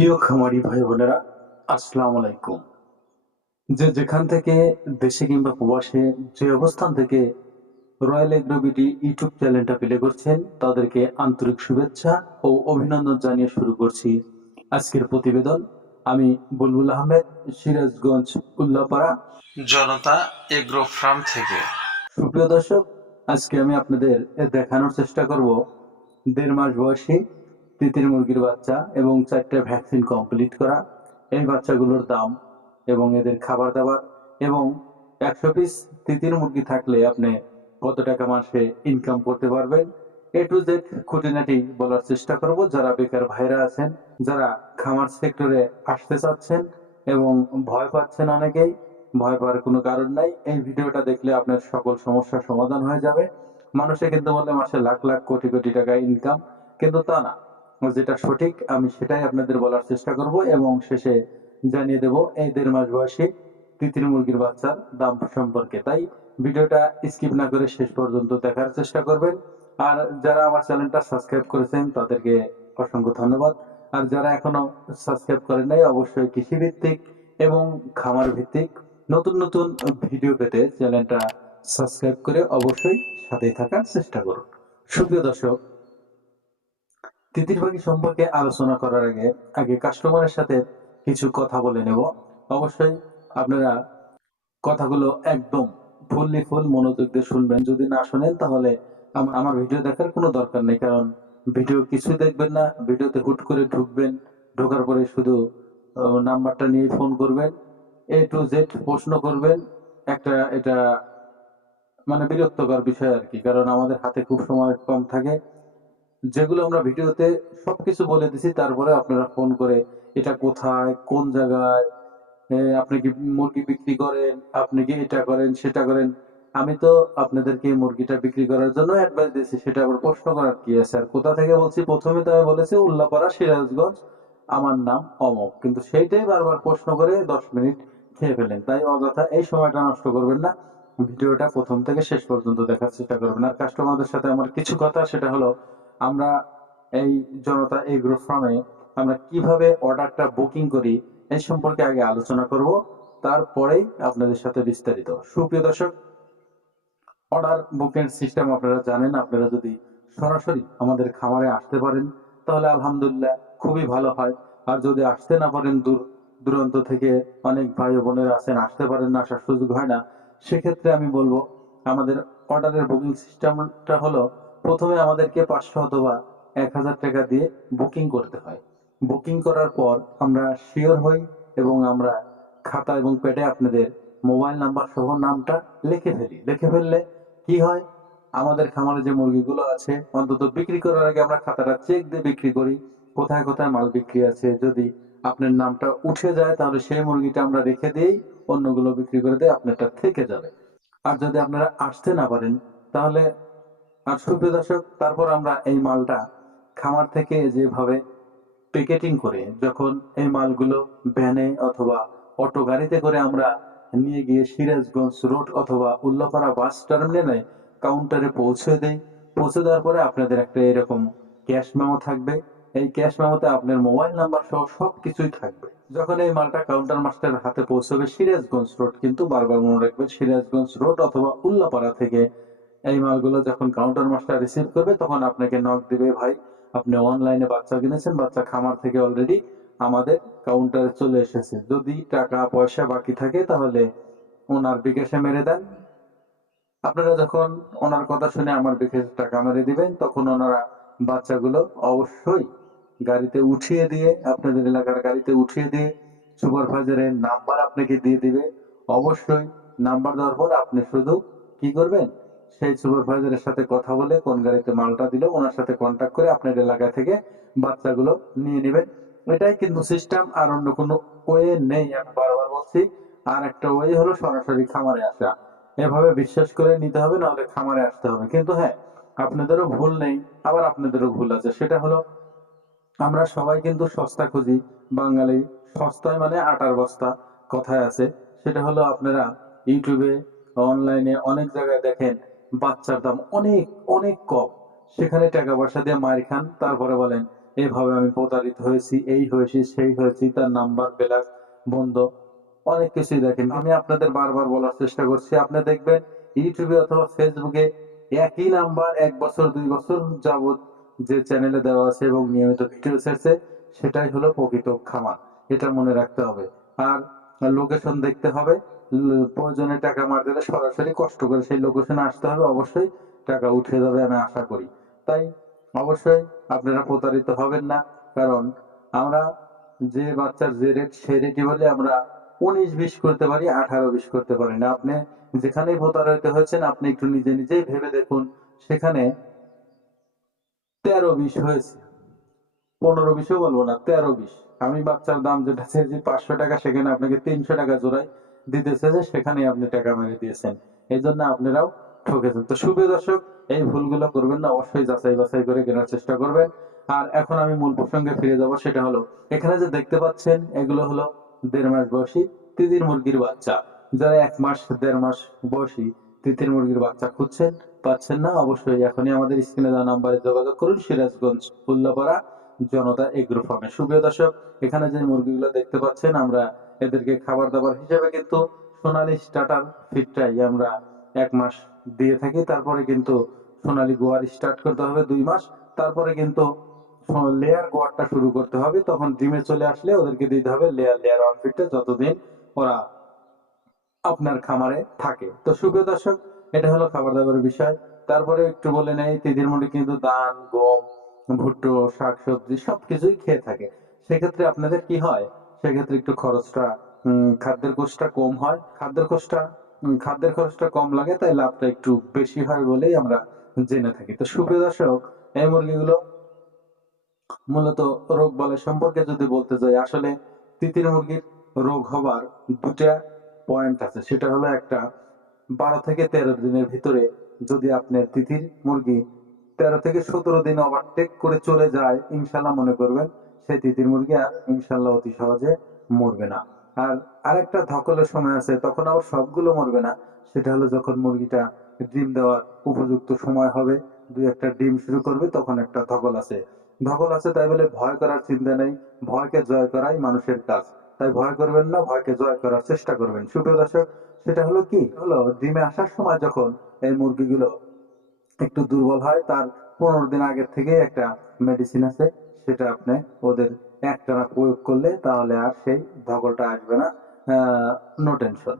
প্রিয় খামারি ভাই বোনেরা আসসালামু আলাইকুম। যে যেখান থেকে দেশে কিংবা প্রবাসে যে অবস্থান থেকে রয়্যাল এগ্রোবিটি ইউটিউব চ্যানেলটা প্লে করছেন তাদেরকে আন্তরিক শুভেচ্ছা ও অভিনন্দন জানিয়ে শুরু করছি আজকের প্রতিবেদন। আমি বুলবুল আহমেদ সিরাজগঞ্জ উল্লাপাড়া। জনতা এগ্রো ফার্ম থেকে। সুপ্রিয় দর্শক আজকে আমি আপনাদের দেখানোর চেষ্টা করব দেড় মাস বয়সী তিতির মুরগির বাচ্চা এবং চারটে ভ্যাকসিন কমপ্লিট করা। এই বাচ্চাগুলোর দাম এবং এদের খাবার দাবার এবং একশো পিস তিতির মুরগি থাকলে আপনি কত টাকা মাসে ইনকাম করতে পারবেন। এ টু জেড খুঁটিনাটি বলার চেষ্টা করব। যারা বেকার ভাইরা আছেন, যারা খামার সেক্টরে আসতে চাচ্ছেন এবং ভয় পাচ্ছেন অনেকেই, ভয় পাওয়ার কোনো কারণ নাই। এই ভিডিওটা দেখলে আপনার সকল সমস্যার সমাধান হয়ে যাবে। মানুষে কিন্তু বলে মাসে লাখ লাখ কোটি কোটি টাকা ইনকাম কিন্তু তা না। যেটা সঠিক, আমি সেটাই আপনাদের বলার চেষ্টা করব এবং শেষে জানিয়ে দেব, এই দেড় মাস বয়সী তিতির মুরগির বাচ্চার দাম সম্পর্কে। তাই ভিডিওটা স্কিপ না করে শেষ পর্যন্ত দেখার চেষ্টা করবেন। আর যারা আমার চ্যানেলটা সাবস্ক্রাইব করেছেন, তাদেরকে অসংখ্য ধন্যবাদ। আর যারা এখনও সাবস্ক্রাইব করেন নাই, অবশ্যই কৃষি ভিত্তিক এবং খামার ভিত্তিক নতুন নতুন ভিডিও পেতে চ্যানেলটা সাবস্ক্রাইব করে অবশ্যই সাথেই থাকার চেষ্টা করুন। সুপ্রিয় দর্শক তিতির সম্পর্কে আলোচনা করার আগে আগে কাস্টমারের সাথে কিছু কথা বলে নেব। অবশ্যই আপনারা কথাগুলো একদম ফুললি ফুল মনোযোগ দিয়ে শুনবেন। যদি না শোনেন, তাহলে আমার ভিডিও দেখার কোনো দরকার নেই, কারণ ভিডিও কিছু দেখবেন না। ভিডিওতে হুট করে ঢুকবেন, ঢোকার পরে শুধু নাম্বারটা নিয়ে ফোন করবেন। এ টু জেড প্রশ্ন করবেন। একটা, এটা মানে বিরক্তকর বিষয় আর কি, কারণ আমাদের হাতে খুব সময় কম থাকে। যেগুলো আমরা ভিডিওতে সবকিছু বলে দিছি, তারপরে আপনারা ফোন করে এটা কোথায়, কোন জায়গায় আপনি কি মুরগি বিক্রি করেন, আপনি কি এটা করেন, সেটা করেন, আমি তো আপনাদেরকে মুরগিটা বিক্রি করার জন্য অ্যাডভাইস দিয়েছি। সেটা আবার প্রশ্ন করার কি আছে? আর কোথা থেকে বলছি? প্রথমে তো আমি বলেছি উল্লাপাড়া, সিরাজগঞ্জ, আমার নাম অমক। কিন্তু সেইটাই বারবার প্রশ্ন করে দশ মিনিট খেয়ে ফেলেন। তাই অযথা এই সময়টা নষ্ট করবেন না। ভিডিওটা প্রথম থেকে শেষ পর্যন্ত দেখার চেষ্টা করবেন। আর কাস্টমারদের সাথে আমার কিছু কথা, সেটা হলো আমরা এই জনতা এগ্রো ফার্মে আমরা কীভাবে অর্ডারটা বুকিং করি এই সম্পর্কে আগে আলোচনা করব। তারপরেই আপনাদের সাথে বিস্তারিত। সুপ্রিয় দর্শক অর্ডার বুকিং সিস্টেম আপনারা জানেন, আপনারা যদি সরাসরি আমাদের খামারে আসতে পারেন, তাহলে আলহামদুলিল্লাহ খুবই ভালো হয়। আর যদি আসতে না পারেন, দূর, দূরান্ত থেকে অনেক ভাই বোনেরা আছেন, আসতে পারেন না, আসার সুযোগ হয় না, সেক্ষেত্রে আমি বলব, আমাদের অর্ডারের বুকিং সিস্টেমটা হলো প্রথমে আমাদেরকে পাঁচশো অথবা এক হাজার টাকা দিয়ে বুকিং করতে হয়। বুকিং করার পর আমরা শিওর হই এবং আমরা খাতা এবং প্যাডে আপনাদের মোবাইল নাম্বার সহ নামটা লিখে ফেলি। লিখে ফেললে কি হয়? আমাদের খামারে যে মুরগিগুলো আছে, অন্তত বিক্রি করার আগে আমরা খাতাটা চেক দিয়ে বিক্রি করি, কোথায় কোথায় মাল বিক্রি আছে। যদি আপনার নামটা উঠে যায়, তাহলে সেই মুরগিটা আমরা রেখে দিই অন্যগুলো বিক্রি করে দিয়ে আপনারটা থেকে যাবে। আর যদি আপনারা আসতে না পারেন, তাহলে আর সুপ্রিয় দর্শক, তারপর আমরা এই মালটা খামার থেকে যেভাবে প্যাকেটিং করে, যখন এই মালগুলো ভ্যানে অথবা অটো গাড়িতে করে আমরা নিয়ে গিয়ে সিরাজগঞ্জ রোড অথবা উল্লাপাড়া বাস টার্মিনালে কাউন্টারে পৌঁছে দেই। পৌঁছে দেওয়ার পরে আপনাদের একটা এরকম ক্যাশ মেমো থাকবে। এই ক্যাশ মেমোতে আপনার মোবাইল নাম্বার সহ সব কিছুই থাকবে। যখন এই মালটা কাউন্টার মাস্টারের হাতে পৌঁছবে সিরাজগঞ্জ রোড, কিন্তু বারবার মনে রাখবেন সিরাজগঞ্জ রোড অথবা উল্লাপাড়া থেকে এই মালগুলো যখন কাউন্টার মাস্টার রিসিভ করবে, তখন আপনাকে নক দিবে, ভাই, আপনি অনলাইনে বাচ্চা কিনেছেন, বাচ্চা খামার থেকে অলরেডি আমাদের কাউন্টারে চলে এসেছে। যদি টাকা, পয়সা বাকি থাকে, তাহলে ওনার বিকাশে মেরে দেন। আপনারা যখন ওনার কথা শুনে আমার বিকাশে টাকা মেরে দিবেন, তখন ওনারা বাচ্চাগুলো অবশ্যই গাড়িতে উঠিয়ে দিয়ে, আপনাদের এলাকার গাড়িতে উঠিয়ে দিয়ে সুপারভাইজারের নাম্বার আপনাকে দিয়ে দিবে। অবশ্যই নাম্বার দেওয়ার পর আপনি শুধু কি করবেন? সেই সুপারভাইজারের সাথে কথা বলে কোন গাড়িতে মালটা দিল, ওনার সাথে কন্ট্যাক্ট করে আপনার এলাকা থেকে বাচ্চাগুলো নিয়ে নেবেন। এটাই কিন্তু সিস্টেম আর অন্য কোনো ওয়ে নেই, আমি বারবার বলছি। আর একটা ওয়ে হলো সরাসরি খামারে আসা। এভাবে বিশ্বাস করে নিতে হবে, নাহলে খামারে আসতে হবে। কিন্তু হ্যাঁ আপনাদেরও ভুল নেই, আবার আপনাদেরও ভুল আছে। সেটা হলো, আমরা সবাই কিন্তু সস্তা খুঁজি, বাঙালি। সস্তায় মানে আটার বস্তা কথায় আছে। সেটা হলো আপনারা ইউটিউবে অনলাইনে অনেক জায়গায় দেখেন বাচ্চার দাম অনেক অনেক কম। সেখানে টাকা পয়সা দিয়ে মার খান, তারপরে বলেন, এভাবে আমি প্রতারিত হয়েছি, এই হয়েছি, সেই হয়েছি, তার নাম্বার ব্ল্যাক বন্ধ। অনেক কিছুই দেখেন। আমি আপনাদের বারবার বলার চেষ্টা করছি। আপনি দেখবেন ইউটিউবে অথবা ফেসবুকে একই নাম্বার, এক বছর, দুই বছর যাবত যে চ্যানেলে দেওয়া আছে এবং নিয়মিত ভিডিও ছেড়েছে, সেটাই হলো প্রকৃত খামার। এটা মনে রাখতে হবে। আর লোকেশন দেখতে হবে। প্রয়োজনে টাকা মার দিলে সরাসরি কষ্ট করে সেই লোকেশনে আসতে হবে। অবশ্যই টাকা উঠে যাবে আমি আশা করি। তাই অবশ্যই আপনারা প্রতারিত হবেন না। কারণ আমরা যে বাচ্চার যে রেট সেই রেটই বলে আমরা উনিশ বিশ করতে পারি, আঠারো বিশ করতে পারি না। আপনি যেখানেই প্রতারিত হয়েছেন, আপনি একটু নিজে নিজেই ভেবে দেখুন। সেখানে তেরো বিশ হয়েছে। পনেরো বিশও বলব না, তেরো বিশ। আমি বাচ্চার দাম যেটা চেয়েছি পাঁচশো টাকা, সেখানে আপনাকে তিনশো টাকা জোড়ায় দিতেছে যে সেখানে আপনি টাকা মেরে দিয়েছেন। এই জন্য আপনারাও ঠকেছেন। তো শুভ দর্শক, এই ভুলগুলো করবেন না, অবশ্যই যাচাই বাছাই করে কেনার চেষ্টা করবেন। আর এখন আমি মূল প্রসঙ্গে ফিরে যাব, সেটা হলো, এখানে যে দেখতে পাচ্ছেন, এগুলো হলো দেড় মাস বয়সী তিতির মুরগির বাচ্চা। যারা এক মাস, দেড় মাস বয়সী তিতির মুরগির বাচ্চা খুঁজছেন, পাচ্ছেন না, অবশ্যই এখনই আমাদের স্ক্রিনে দেওয়া নাম্বারে যোগাযোগ করুন, সিরাজগঞ্জ, উল্লাপাড়া, জনতা এগ্রো ফার্মে। সুপ্রিয় দর্শক, এখানে যে মুরগিগুলো দেখতে পাচ্ছেন, আমরা এদেরকে খাবার দাবার হিসেবে কিন্তু সোনালী স্টার্টার ফিডটাই আমরা এক মাস দিয়ে থাকি। তারপরে কিন্তু সোনালী গোয়ার স্টার্ট করতে হবে দুই মাস। তারপরে কিন্তু লেয়ার গোয়ারটা শুরু করতে হবে। তখন ডিমে চলে আসলে ওদেরকে দিতে হবে লেয়ার লেয়ার ওয়ান ফিডটা যতদিন ওরা আপনার খামারে থাকে। তো সুপ্রিয় দর্শক, এটা হলো খাবার দাবারের বিষয়। তারপরে একটু বলে নেই তিদির মুড়ি কিন্তু ধান, গম, ভুট্টো, শাকসবজি সবকিছুই খেয়ে থাকে। সেক্ষেত্রে আপনাদের কি হয়? সেক্ষেত্রে একটু খরচটা খাদ্যের কোষটা কম হয়। খাদ্যের কোষটা খাদ্যের খরচটা কম লাগে, তাই লাভটা একটু বেশি হয় বলেই আমরা জেনে থাকি। তো সুপ্রিয় দর্শক, এই মুরগিগুলো মূলত রোগ বলের সম্পর্কে যদি বলতে যাই, আসলে তিতির মুরগির রোগ হবার দুটা পয়েন্ট আছে। সেটা হলো একটা, বারো থেকে তেরো দিনের ভিতরে যদি আপনার তিথির মুরগি তেরো থেকে সতেরো দিন ওভারটেক করে চলে যায় ইনশাল্লাহ মনে করবেন সেই তিতির মুরগি ইনশাল্লাহ অতি সহজে মরবে না। আর আরেকটা ধকলের সময় আছে, তখন আবার সবগুলো মরবে না। সেটা হলো যখন মুরগিটা ডিম দেওয়ার উপযুক্ত সময় হবে, দুই একটা ডিম শুরু করবে, তখন একটা ধকল আছে। ধকল আছে তাই বলে ভয় করার চিন্তা নেই, ভয়কে জয় করাই মানুষের কাজ। তাই ভয় করবেন না, ভয়কে জয় করার চেষ্টা করবেন। সুপ্রিয় দর্শক, সেটা হলো কি? হলো ডিমে আসার সময় যখন এই মুরগিগুলো একটু দুর্বল হয়, তার পনেরো দিন আগের থেকে একটা মেডিসিন আছে সেটা আপনি ওদের একটানা প্রয়োগ করলে তাহলে আর সেই ধকলটা আসবে না। নো টেনশন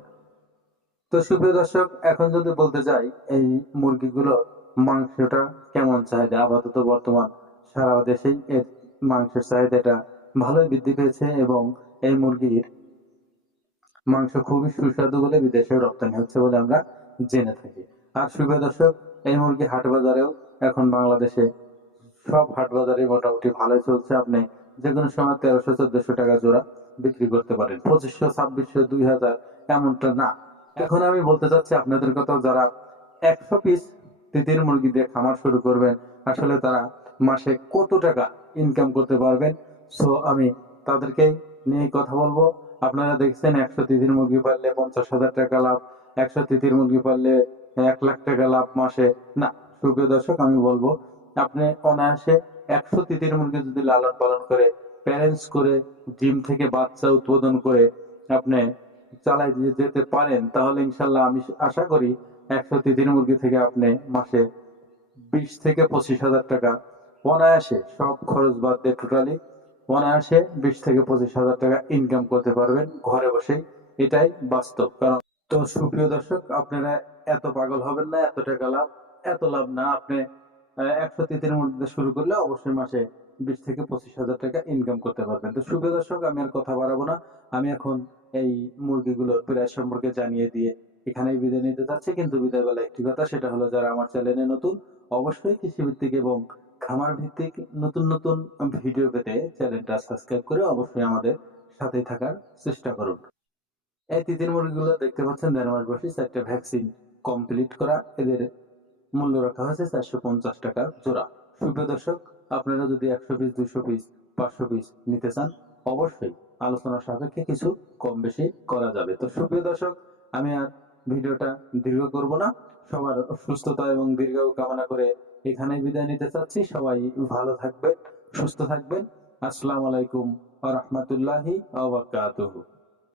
তো সুপ্রিয় দর্শক, এখন যদি বলতে যাই, এই মুরগিগুলো মাংসটা কেমন চাহিদা? আপাতত বর্তমান সারা দেশেই এর মাংসের চাহিদাটা ভালোই বৃদ্ধি পেয়েছে এবং এই মুরগির মাংস খুবই সুস্বাদু বলে বিদেশে রপ্তানি হচ্ছে বলে আমরা জেনে থাকি। আর সুপ্রিয় দর্শক, এই মুরগি হাট বাজারেও এখন বাংলাদেশে সব হাট বাজারে মোটামুটি ভালোই চলছে। আপনি যে কোনো সময় তেরোশো, চোদ্দশো টাকা জোড়া বিক্রি করতে পারেন। পঁচিশশো, ছাব্বিশশো, দুই হাজার এমনটা না। এখন আমি বলতে চাচ্ছি আপনাদের কথা যারা একশো পিস তিতির মুরগি দিয়ে খামার শুরু করবেন, আসলে তারা মাসে কত টাকা ইনকাম করতে পারবেন? সো আমি তাদেরকে নিয়ে কথা বলব। আপনারা দেখছেন একশো তিতির মুরগি পারলে পঞ্চাশ হাজার টাকা লাভ, একশো তিতির মুরগি পারলে এক লাখ টাকা লাভ মাসে। না, সুপ্রিয় দর্শক, আমি বলব আপনি অনায়াসে একশো তিতির মুরগি যদি লালন পালন করে প্যারেন্টস করে ডিম থেকে বাচ্চা উৎপাদন করে আপনি চালাই দিয়ে যেতে পারেন, তাহলে ইনশাল্লাহ আমি আশা করি একশো তিতির মুরগি থেকে আপনি মাসে বিশ থেকে পঁচিশ হাজার টাকা অনায়াসে সব খরচ বাদ দিয়ে টোটালি অনায়াসে বিশ থেকে পঁচিশ হাজার টাকা ইনকাম করতে পারবেন ঘরে বসেই। এটাই বাস্তব। কারণ তো সুপ্রিয় দর্শক, আপনারা এত পাগল হবেন না এত টাকা লাভ এত লাভ না। আপনি একশো তিতির মধ্যে শুরু করলে অবশ্যই মাসে বিশ থেকে পঁচিশ হাজার টাকা ইনকাম করতে পারবেন। তো সুপ্রিয় দর্শক, আমি আর কথা বাড়াবো না। আমি এখন এই মুরগিগুলোর প্রাইস সম্পর্কে জানিয়ে দিয়ে এখানেই বিদায় নিতে যাচ্ছি কিন্তু বিদায় বেলা একটি কথা, সেটা হলো যারা আমার চ্যানেলে নতুন, অবশ্যই কৃষি ভিত্তিক এবং খামার ভিত্তিক নতুন নতুন ভিডিও পেতে চ্যানেলটা সাবস্ক্রাইব করে অবশ্যই আমাদের সাথেই থাকার চেষ্টা করুন। এই তিতির মুরগিগুলো দেখতে পাচ্ছেন, দেড় মাস বয়সী, চারটে ভ্যাকসিন কমপ্লিট করা। এদের মূল্য রাখা হয়েছে চারশো পঞ্চাশ টাকা জোড়া। সুপ্রিয় দর্শক, আপনারা যদি একশো পিস দুশো পিস পাঁচশো পিস নিতে চান, অবশ্যই আলোচনা সাপেক্ষে কিছু কম বেশি করা যাবে। তো সুপ্রিয় দর্শক, আমি আর ভিডিওটা দীর্ঘ করব না। সবার সুস্থতা এবং দীর্ঘ কামনা করে এখানেই বিদায় নিতে চাচ্ছি। সবাই ভালো থাকবে সুস্থ থাকবেন। আসসালামু আলাইকুম আ রহমতুল্লাহি আবরকাতহ